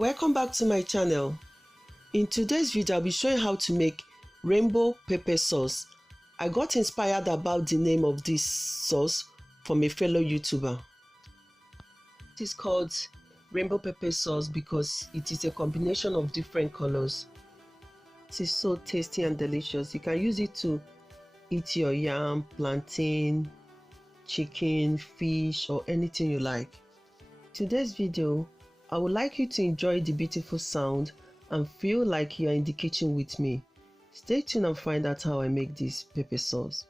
Welcome back to my channel. In today's video, I'll be showing how to make rainbow pepper sauce. I got inspired about the name of this sauce from a fellow YouTuber. It is called rainbow pepper sauce because it is a combination of different colors. It is so tasty and delicious. You can use it to eat your yam, plantain, chicken, fish, or anything you like. Today's video, I would like you to enjoy the beautiful sound and feel like you are in the kitchen with me. Stay tuned and find out how I make this pepper sauce.